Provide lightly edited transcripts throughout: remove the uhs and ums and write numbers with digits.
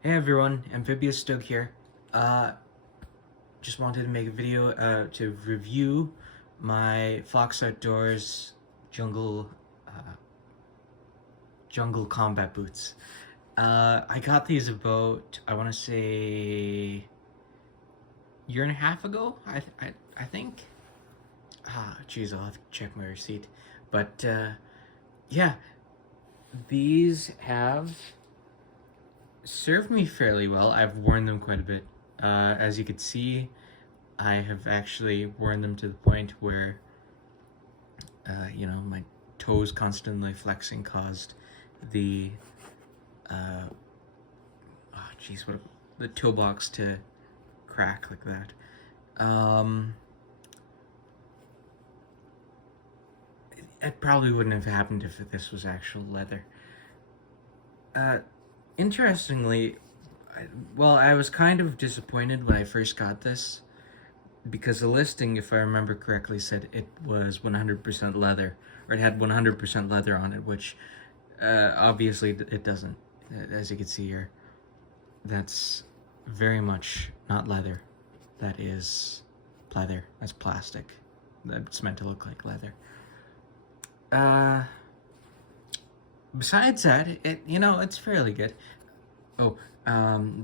Hey everyone, AmphiStuG here. Uh, just wanted to make a video to review my Fox Outdoors jungle uh, jungle combat boots. I got these about, I want to say, year and a half ago. I think. Geez, I'll have to check my receipt. But yeah, these have served me fairly well. I've worn them quite a bit. As you can see, I have actually worn them to the point where, my toes constantly flexing caused the, the toe box to crack like that. It probably wouldn't have happened if this was actual leather. Uh, Interestingly, I was kind of disappointed when I first got this because the listing, if I remember correctly, said it was 100% leather, or it had 100% leather on it, which obviously it doesn't. As you can see here, that's very much not leather. That is leather. That's plastic. That's meant to look like leather. Besides that, it's fairly good. Oh,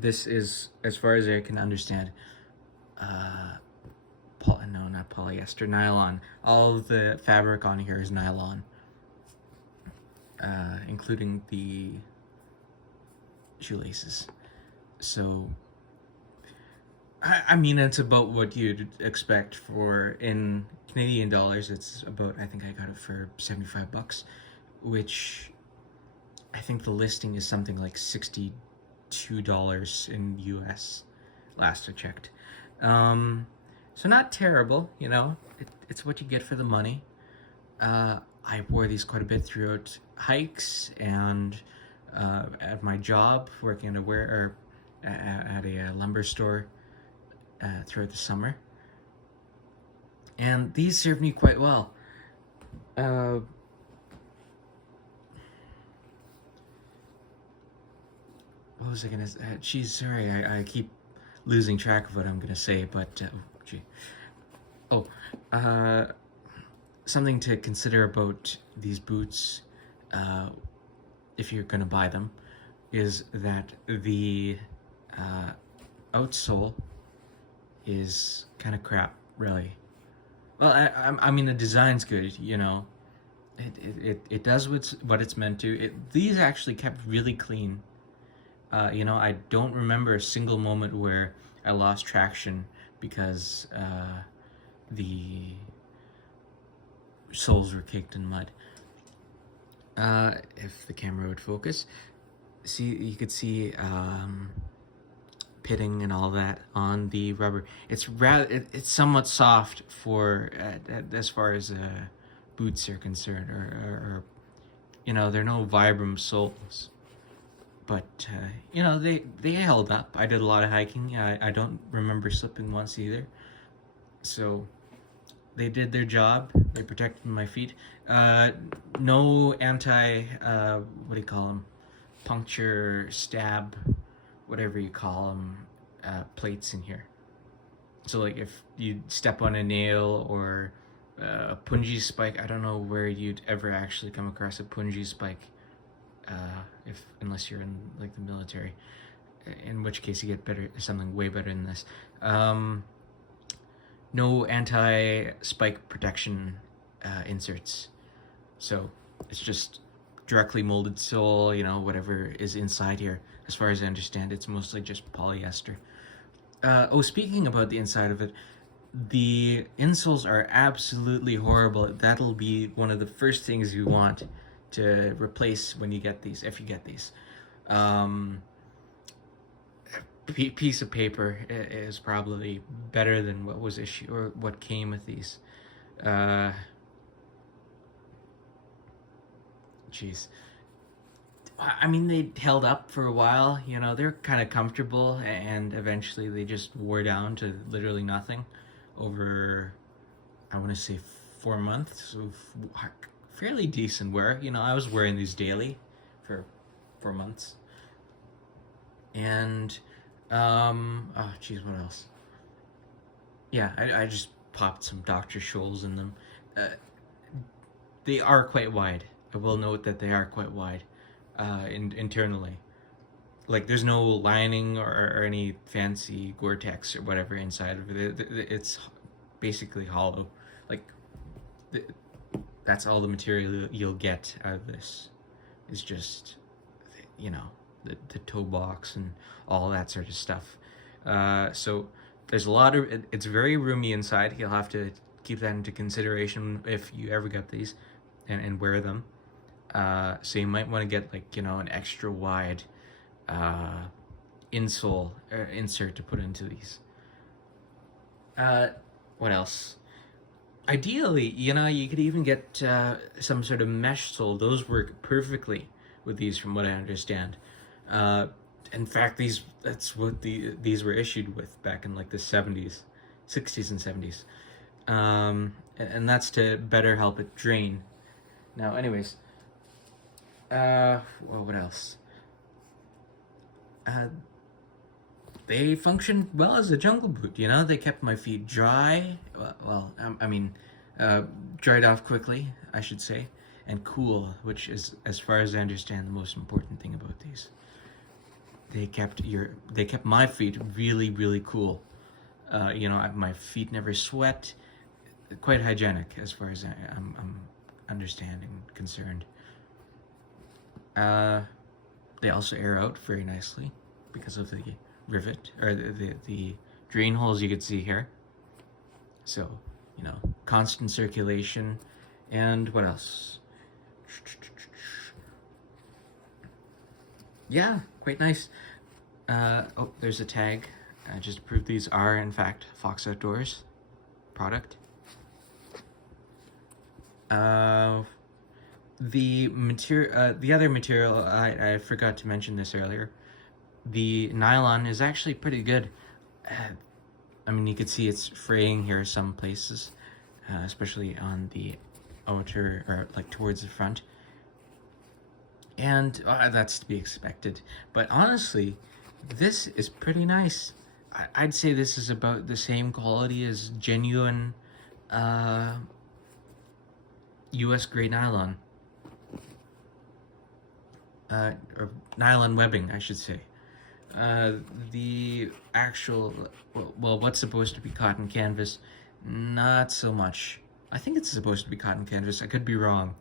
this is, as far as I can understand, no, not polyester, nylon. All of the fabric on here is nylon, including the shoelaces. So, I mean, it's about what you'd expect for, in Canadian dollars. It's about, I think I got it for $75, which I think the listing is something like $62 in US, last I checked. So not terrible, it's what you get for the money. I wore these quite a bit throughout hikes and at my job, working at a lumber store throughout the summer. And these served me quite well. What was I gonna say? Geez, sorry, I keep losing track of what I'm gonna say, but gee. Oh, uh, something to consider about these boots, if you're gonna buy them, is that the outsole is kind of crap, really. Well, I mean, the design's good, It does what it's meant to. These actually kept really clean. I don't remember a single moment where I lost traction because the soles were caked in mud. If the camera would focus, you could see pitting and all that on the rubber. It's somewhat soft for as far as boots are concerned, or there are no Vibram soles. But they held up. I did a lot of hiking. I don't remember slipping once either. So they did their job. They protected my feet. No anti what do you call them? Puncture, stab, whatever you call them, plates in here. So like if you step on a nail or a punji spike, I don't know where you'd ever actually come across a punji spike. Unless you're in like the military, in which case you get something way better than this. No anti-spike protection inserts, so it's just directly molded sole. Whatever is inside here. As far as I understand, it's mostly just polyester. Speaking about the inside of it, the insoles are absolutely horrible. That'll be one of the first things you want to replace when you get these, if you get these. Piece of paper is probably better than what was issued or what came with these. Jeez. I mean, they held up for a while. They're kind of comfortable, and eventually they just wore down to literally nothing over, I want to say, 4 months of fairly decent wear. I was wearing these daily for 4 months. And oh geez, what else? Yeah, I just popped some Dr. Scholl's in them. Uh, they are quite wide. I will note that they are quite wide, internally. Like there's no lining or any fancy Gore-Tex or whatever inside of it. It's basically hollow. Like that's all the material you'll get out of this. Is just, you know, the toe box and all that sort of stuff. So there's a lot of it's very roomy inside. You'll have to keep that into consideration if you ever get these and wear them. So you might want to get like, you know, an extra wide insole or insert to put into these. What else? Ideally, you know, you could even get some sort of mesh sole. Those work perfectly with these, from what I understand. In fact, that's what these were issued with back in like the 70s, 60s and 70s. And that's to better help it drain. Now, anyways, well, what else? They functioned well as a jungle boot, you know? They kept my feet dry, dried off quickly, I should say, and cool, which is, as far as I understand, the most important thing about these. They kept my feet really, really cool. You know, my feet never sweat. Quite hygienic, as far as I'm understanding concerned. They also air out very nicely because of the rivet, or the drain holes you could see here. So, you know, constant circulation. And what else? Yeah, quite nice. Oh, there's a tag. Just to prove these are, in fact, Fox Outdoors product. The material, the other material, I forgot to mention this earlier. The nylon is actually pretty good. I mean, you can see it's fraying here some places, especially on the outer, or like towards the front. And that's to be expected. But honestly, this is pretty nice. I'd say this is about the same quality as genuine US grade nylon. Or nylon webbing, I should say. The actual, well, what's supposed to be cotton canvas, not so much. I think it's supposed to be cotton canvas. I could be wrong.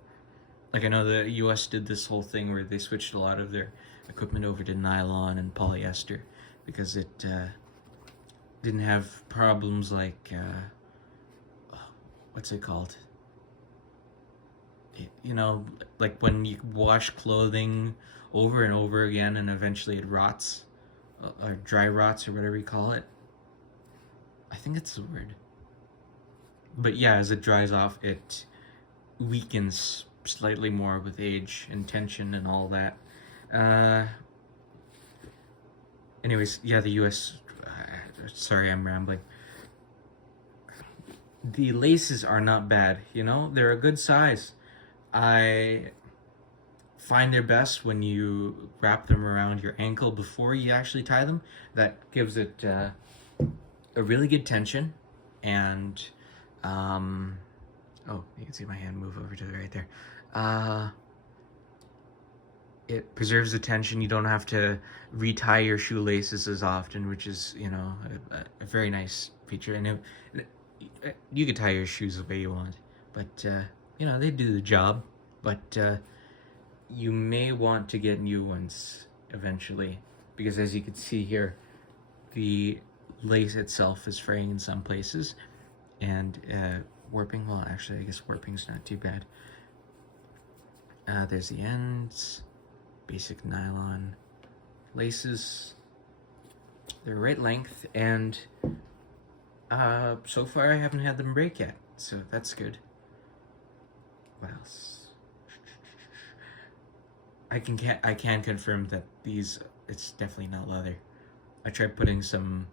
Like, I know the US did this whole thing where they switched a lot of their equipment over to nylon and polyester because it didn't have problems like, what's it called? You know, like when you wash clothing over and over again and eventually it rots, or dry rots, or whatever you call it. I think it's the word. But yeah, as it dries off, it weakens slightly more with age and tension and all that. Anyways, yeah, the US, sorry, I'm rambling. The laces are not bad, you know? They're a good size. I find they're best when you wrap them around your ankle before you actually tie them. That gives it a really good tension, and oh, you can see my hand move over to the right there. It preserves the tension. You don't have to retie your shoelaces as often, which is, you know, a very nice feature. And you could tie your shoes the way you want, but you know, they do the job. But you may want to get new ones eventually, because as you can see here, the lace itself is fraying in some places, and warping. Well, actually, I guess warping's not too bad. There's the ends, basic nylon laces. They're right length, and so far I haven't had them break yet, so that's good. What else? I can confirm that these, it's definitely not leather. I tried putting some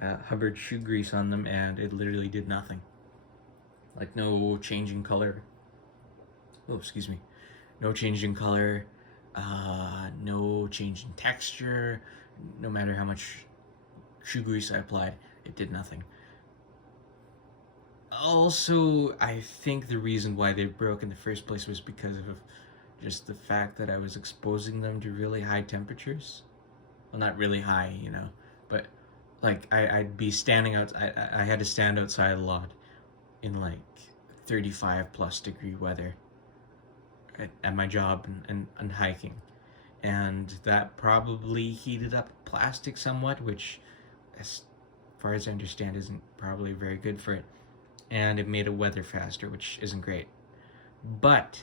Hubbard shoe grease on them, and it literally did nothing. Like, no change in color. Oh, excuse me. No change in color. No change in texture. No matter how much shoe grease I applied, it did nothing. Also, I think the reason why they broke in the first place was because of just the fact that I was exposing them to really high temperatures. Well, not really high, you know, but like I'd be standing out. I had to stand outside a lot in like 35 plus degree weather at my job and hiking, and that probably heated up plastic somewhat, which, as far as I understand, isn't probably very good for it, and it made it weather faster, which isn't great. But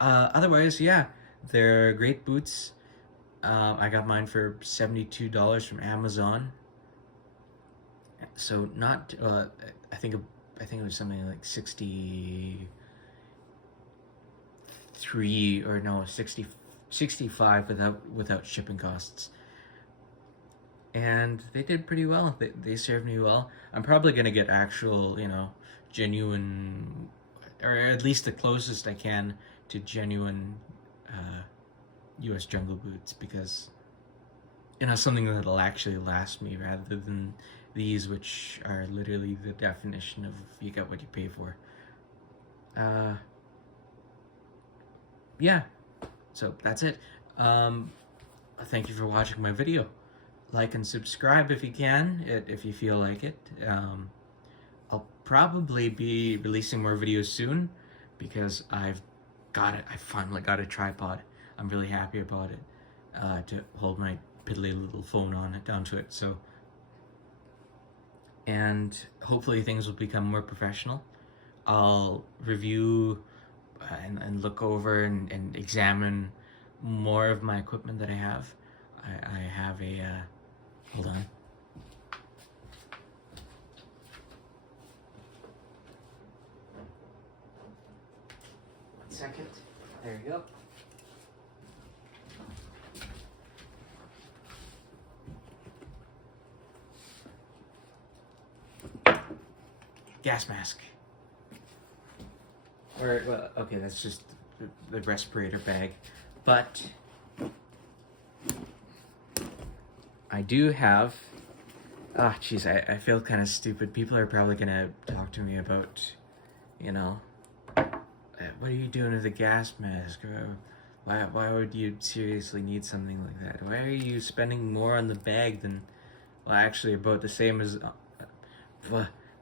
otherwise, yeah, they're great boots. I got mine for $72 from Amazon. So not, I think it was something like 63 or no 65 without shipping costs. And they did pretty well. They served me well. I'm probably gonna get actual, you know, genuine, or at least the closest I can to genuine U.S. jungle boots, because, you know, something that'll actually last me rather than these, which are literally the definition of you get what you pay for. Yeah, so that's it. Thank you for watching my video. Like and subscribe if you can, if you feel like it. I'll probably be releasing more videos soon because I finally got a tripod. I'm really happy about it, to hold my piddly little phone onto it. So, and hopefully things will become more professional. I'll review and look over and examine more of my equipment that I have. I have a, hold on. One second. There you go. Gas mask. Or, well, okay, that's just the respirator bag. But I do have, jeez, I feel kind of stupid. People are probably gonna talk to me about, you know, what are you doing with a gas mask? Why would you seriously need something like that? Why are you spending more on the bag than, well, actually about the same as,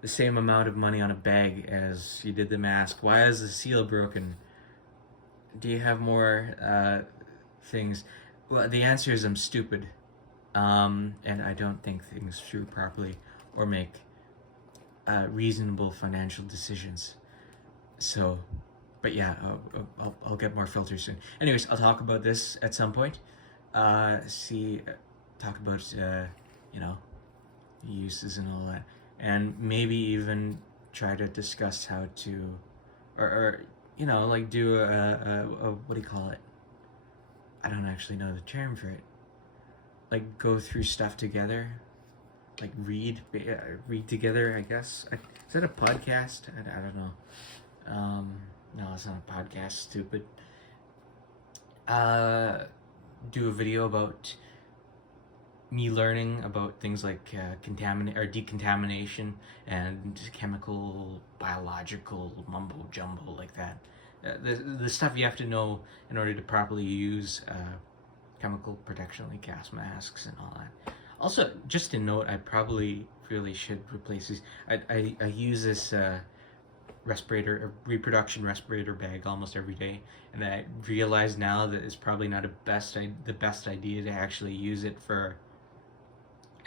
the same amount of money on a bag as you did the mask? Why is the seal broken? Do you have more things? Well, the answer is I'm stupid, and I don't think things through properly or make reasonable financial decisions. So, but yeah, I'll get more filters soon. Anyways, I'll talk about this at some point. Talk about you know, uses and all that, and maybe even try to discuss how to, or you know, like do a what do you call it? I don't actually know the term for it. Like go through stuff together, like read together, I guess. Is that a podcast? I don't know. No, it's not a podcast, stupid. Do a video about me learning about things like decontamination and chemical, biological mumbo jumbo like that. The stuff you have to know in order to properly use chemical protection like gas masks and all that. Also, just a note, I probably really should replace these. I use this reproduction respirator bag almost every day, and I realize now that it's probably not the best idea to actually use it for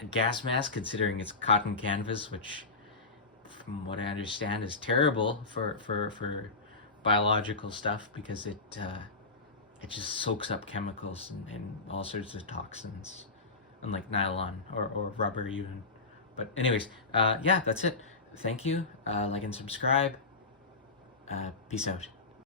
a gas mask, considering it's cotton canvas, which, from what I understand, is terrible for biological stuff, because it just soaks up chemicals and all sorts of toxins, unlike nylon or rubber even. But anyways, yeah, that's it. Thank you. Like and subscribe. Peace out.